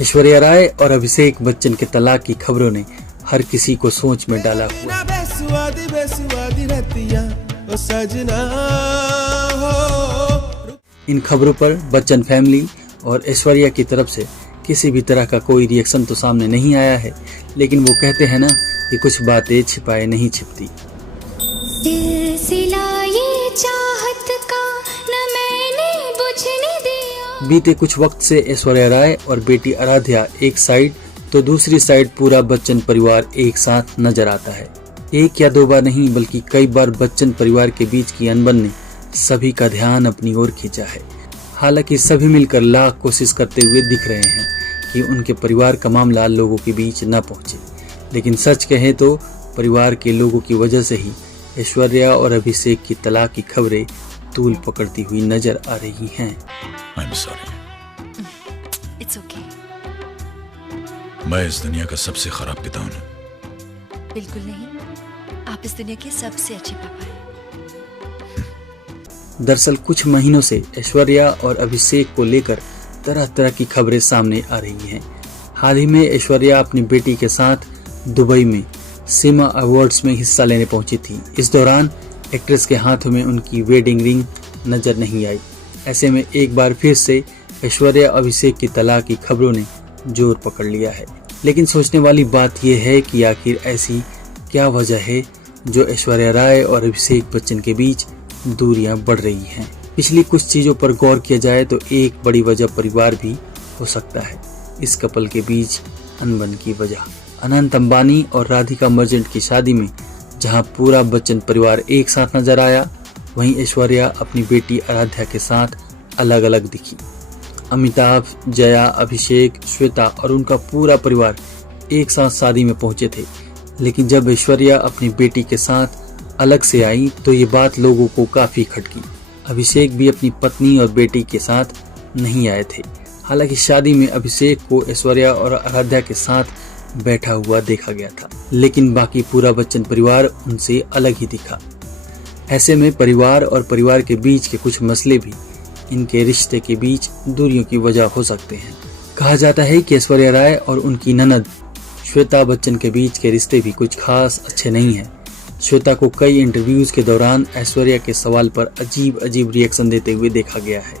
ऐश्वर्या राय और अभिषेक बच्चन के तलाक की खबरों ने हर किसी को सोच में डाला हुआ। इन खबरों पर बच्चन फैमिली और ऐश्वर्या की तरफ से किसी भी तरह का कोई रिएक्शन तो सामने नहीं आया है, लेकिन वो कहते हैं ना कि कुछ बातें छिपाए नहीं छिपती। बीते कुछ वक्त से ऐश्वर्या राय और बेटी आराध्या एक साइड तो दूसरी साइड पूरा बच्चन परिवार एक साथ नजर आता है। एक या दो बार नहीं बल्कि कई बार बच्चन परिवार के बीच की अनबन ने सभी का ध्यान अपनी ओर खींचा है। हालांकि सभी मिलकर लाख कोशिश करते हुए दिख रहे हैं कि उनके परिवार का मामला लोगों के बीच न पहुंचे, लेकिन सच कहें तो परिवार के लोगों की वजह से ही ऐश्वर्या और अभिषेक की तलाक की खबरें तूल पकड़ती हुई नजर आ रही हैं। I'm sorry. It's okay. मैं इस दुनिया का सबसे खराब पिता हूँ। बिल्कुल नहीं, आप इस दुनिया के सबसे अच्छे पापा हैं। दरअसल कुछ महीनों से ऐश्वर्या और अभिषेक को लेकर तरह तरह की खबरें सामने आ रही हैं। हाल ही में ऐश्वर्या अपनी बेटी के साथ दुबई में सिमा अवार्ड्स में हिस्सा लेने पहुंची थी। इस दौरान एक्ट्रेस के हाथों में उनकी वेडिंग रिंग नजर नहीं आई। ऐसे में एक बार फिर से ऐश्वर्या अभिषेक की तलाक की खबरों ने जोर पकड़ लिया है। लेकिन सोचने वाली बात यह है कि आखिर ऐसी क्या वजह है जो ऐश्वर्या राय और अभिषेक बच्चन के बीच दूरियां बढ़ रही हैं। पिछली कुछ चीजों पर गौर किया जाए तो एक बड़ी वजह परिवार भी हो सकता है। इस कपल के बीच अनबन की वजह अनंत अंबानी और राधिका मर्चेंट की शादी में जहां पूरा बच्चन परिवार एक साथ नजर आया, वहीं ऐश्वर्या अपनी बेटी आराध्या के साथ अलग अलग दिखी। अमिताभ, जया, अभिषेक, श्वेता और उनका पूरा परिवार एक साथ शादी में पहुंचे थे, लेकिन जब ऐश्वर्या अपनी बेटी के साथ अलग से आई तो ये बात लोगों को काफी खटकी। अभिषेक भी अपनी पत्नी और बेटी के साथ नहीं आए थे। हालांकि शादी में अभिषेक को ऐश्वर्या और आराध्या के साथ बैठा हुआ देखा गया था, लेकिन बाकी पूरा बच्चन परिवार उनसे अलग ही दिखा। ऐसे में परिवार और परिवार के बीच के कुछ मसले भी इनके रिश्ते के बीच दूरियों की वजह हो सकते हैं। कहा जाता है कि ऐश्वर्या राय और उनकी ननद श्वेता बच्चन के बीच के रिश्ते भी कुछ खास अच्छे नहीं हैं। श्वेता को कई इंटरव्यूज के दौरान ऐश्वर्या के सवाल पर अजीब अजीब रिएक्शन देते हुए देखा गया है।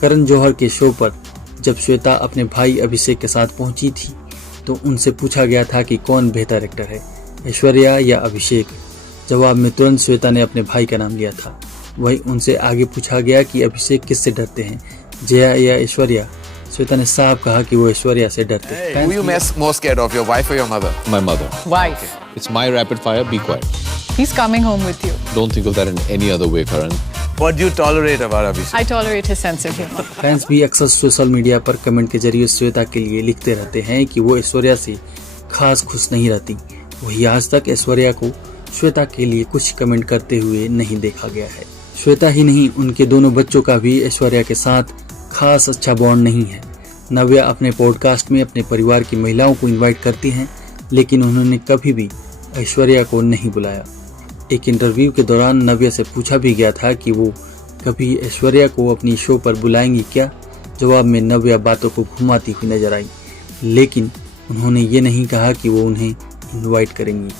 करण जौहर के शो पर जब श्वेता अपने भाई अभिषेक के साथ पहुंची थी तो उनसे पूछा गया था कि कौन बेहतर एक्टर है, ऐश्वर्या या अभिषेक। जवाब में तुरंत श्वेता ने अपने भाई का नाम लिया था। वहीं उनसे आगे पूछा गया कि अभिषेक किससे डरते हैं, जया या ऐश्वर्या। श्वेता ने साफ कहा कि वो ऐश्वर्या से डरते हैं। Who you more scared of, your wife or your mother? My mother. Wife. It's my rapid fire, be quiet. He's coming home with you. Don't think of that in any other way, Karan. What do you tolerate about Abhishek? I tolerate his sense of humor. Fans भी अक्सर social media पर comment के जरिए श्वेता के लिए लिखते रहते हैं कि वो ऐश्वर्या से खास खुश नहीं रहती। वही आज तक ऐश्वर्या को श्वेता के लिए कुछ कमेंट करते हुए नहीं देखा गया है। श्वेता ही नहीं, उनके दोनों बच्चों का भी ऐश्वर्या के साथ खास अच्छा बॉन्ड नहीं है। नव्या अपने पॉडकास्ट में अपने परिवार की महिलाओं को इनवाइट करती हैं, लेकिन उन्होंने कभी भी ऐश्वर्या को नहीं बुलाया। एक इंटरव्यू के दौरान नव्या से पूछा भी गया था कि वो कभी ऐश्वर्या को अपनी शो पर बुलाएंगी क्या। जवाब में नव्या बातों को घुमाती हुई नजर आई, लेकिन उन्होंने ये नहीं कहा कि वो उन्हें इनवाइट करेंगी।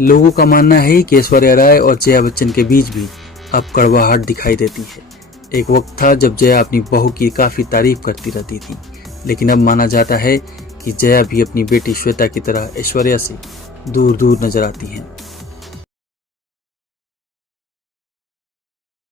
लोगों का मानना है कि ऐश्वर्या राय और जया बच्चन के बीच भी अब कड़वाहट दिखाई देती है। एक वक्त था जब जया अपनी बहू की काफी तारीफ करती रहती थी, लेकिन अब माना जाता है कि जया भी अपनी बेटी श्वेता की तरह ऐश्वर्या से दूर दूर नजर आती हैं।